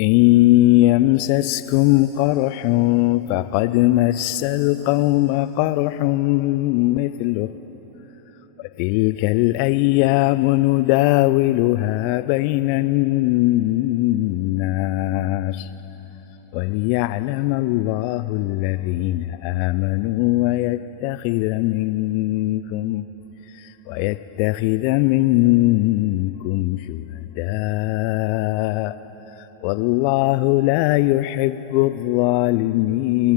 إن يمسسكم قرح فقد مس القوم قرح مثله وتلك الأيام نداولها بين الناس وليعلم الله الذين آمنوا ويتخذ منكم شهداء والله لا يحب الظالمين.